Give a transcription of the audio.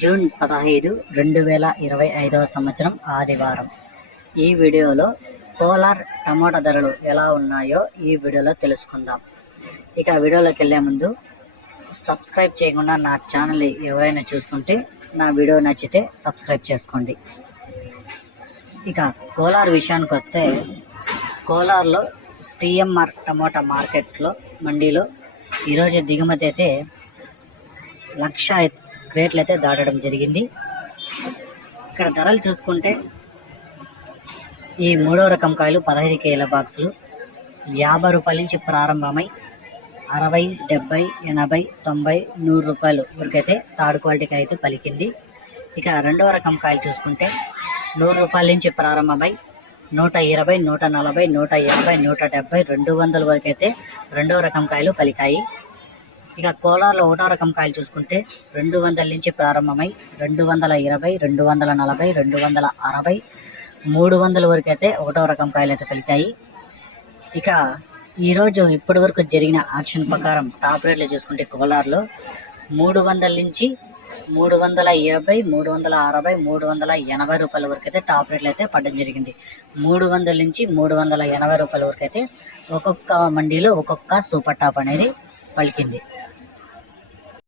June పదహైదు రెండు వేల ఇరవై ఐదవ సంవత్సరం ఆదివారం. ఈ వీడియోలో కోలార్ టమాటా ధరలు ఎలా ఉన్నాయో ఈ వీడియోలో తెలుసుకుందాం. ఇక వీడియోలోకి వెళ్ళే ముందు సబ్స్క్రైబ్ చేయకుండా నా ఛానల్ ఎవరైనా చూస్తుంటే నా వీడియో నచ్చితే సబ్స్క్రైబ్ చేసుకోండి. ఇక కోలార్ విషయానికి వస్తే కోలార్లో సిఎంఆర్ టమోటా మార్కెట్లో మండీలో ఈరోజు దిగుమతి అయితే లక్ష క్రేట్లు అయితే దాటడం జరిగింది. ఇక్కడ ధరలు చూసుకుంటే ఈ మూడో రకం కాయలు పదహైదు కేల బాక్సులు. యాభై రూపాయల నుంచి ప్రారంభమై అరవై డెబ్బై ఎనభై తొంభై నూరు రూపాయలు వరకైతే థర్డ్ క్వాలిటీకి అయితే పలికింది. ఇక రెండో రకం కాయలు చూసుకుంటే నూరు రూపాయల నుంచి ప్రారంభమై నూట ఇరవై నూట నలభై నూట ఎనభై నూట డెబ్బై రెండు వందల వరకు అయితే రెండో రకం కాయలు పలికాయి. ఇక కోలార్లో ఒకటో రకం కాయలు చూసుకుంటే రెండు వందల నుంచి ప్రారంభమై రెండు వందల ఇరవై రెండు వందల నలభై రెండు వందల అరవై మూడు వందల వరకు అయితే ఒకటో రకం కాయలు అయితే పలికాయి ఇక ఈరోజు ఇప్పటి వరకు జరిగిన ఆక్షన్ ప్రకారం టాప్ రేట్లు చూసుకుంటే కోలార్లో మూడు వందల నుంచి మూడు వందల ఇరవై మూడు వందల అరవై మూడు వందల ఎనభై రూపాయల వరకు అయితే టాప్ రేట్లు అయితే పడడం జరిగింది. మూడు వందల నుంచి మూడు వందల ఎనభై రూపాయల వరకు అయితే ఒక్కొక్క మండీలో ఒక్కొక్క సూపర్ టాప్ అనేది పలికింది.